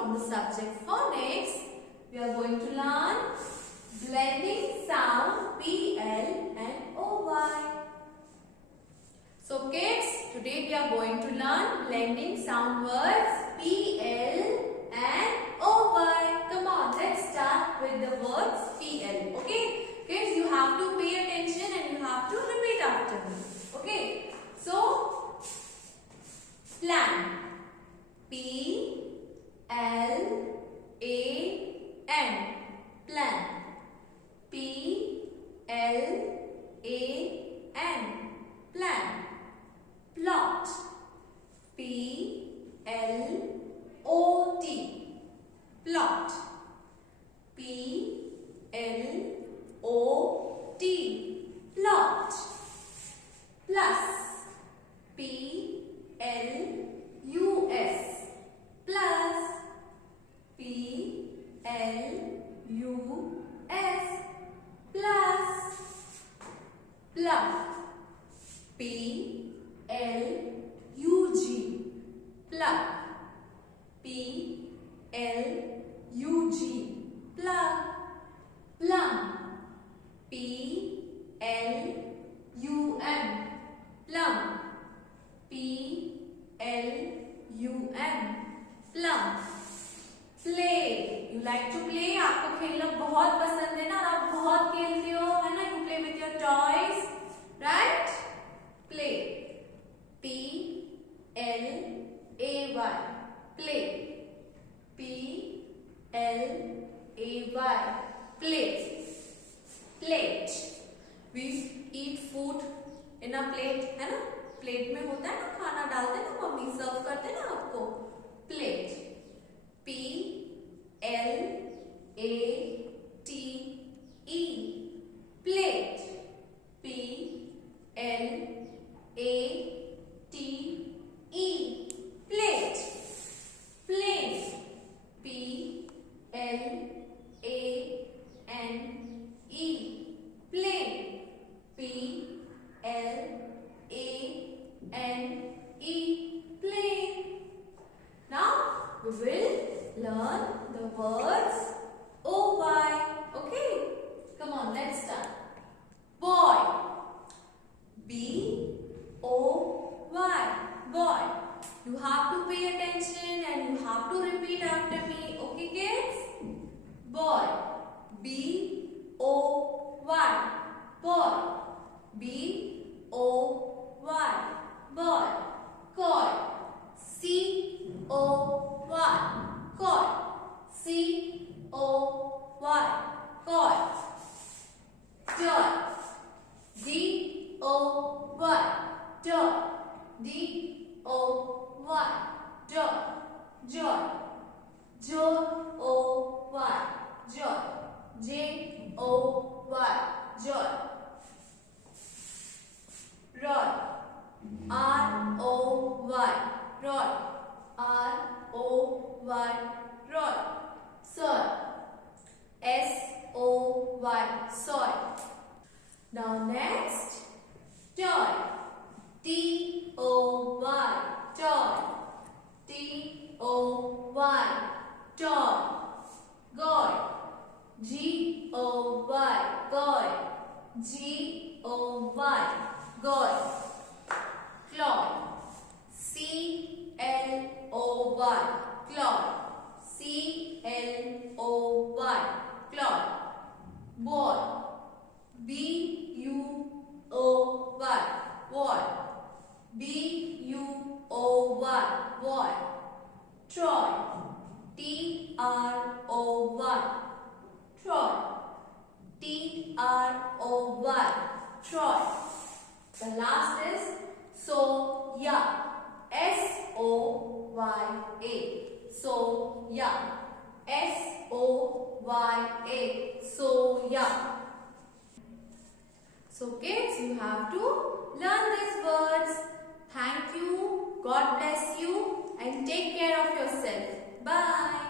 from the subject Phonics, we are going to learn blending sound PL and OY. So kids, today we are going to learn blending sound words PL and OY. Come on, let's start with the words PL. Okay? Kids, you have to pay attention and you have to repeat after me. Okay? So, plan. P-L-A-N. Plan. P-L-A-N. Plan. Plot. P-L-O-T. Plot. P-L-O-T. Plot. Plus. P-L-U-S. Plus. P-L-U-S. Plus. Plug. P-L-U-G. Plug. P-L-U-G. Plug. Plum. P-L-U-M. Plum. P-L-U-M. Plum. Play. You like to play? आपको खेलना बहुत पसंद है ना, और आप बहुत खेलते हो, है ना? You play with your toys, right? Play. P-L-A-Y. Play. P-L-A-Y. Plate. Plate. We eat food in a plate, है ना? प्लेट में होता है ना, खाना डालते हैं ना, मम्मी सर्व करते हैं ना आपको. Plate. P-L-A-T-E. Plate. P-L-A-T-E. Plate. Plane. P-L-A-N-E. Plane. P-L-A-N-E. Plane. Now we will learn the words OY. Okay? Come on, let's start. Boy. B-O-Y. Boy. You have to pay attention and you have to repeat after me. Okay, kids? Boy. B-O-Y. Boy. B-O-Y. Boy. Coy. C-O-Y. Coy. C-O-Y. Coy. Toy. D-O-Y. Toy. D-O-Y. Toy. Joy. J-O-Y. Joy. J-O-Y. Joy. Rod. R-O-Y. Rod. R-O-Y. Rod. Soil. S-O-Y. Soil. Now next, toy. T-O-Y. Toy. T-O-Y. Toy. Goy. G-O-Y. Goy. G-O-Y. Goy. Cloy. C-L-O-Y. Cloy. C-L-O-Y. Cloy. Boy. B-U-O-Y. Boy. B-U-O-Y. Boy. Troy. T-R-O-Y. Troy. T-R-O-Y. Troy. The last is Soya. S-O-Y-A. Soya. S-O-Y-A. Soya. So kids, you have to learn these words. Thank you. God bless you and take care of yourself. Bye.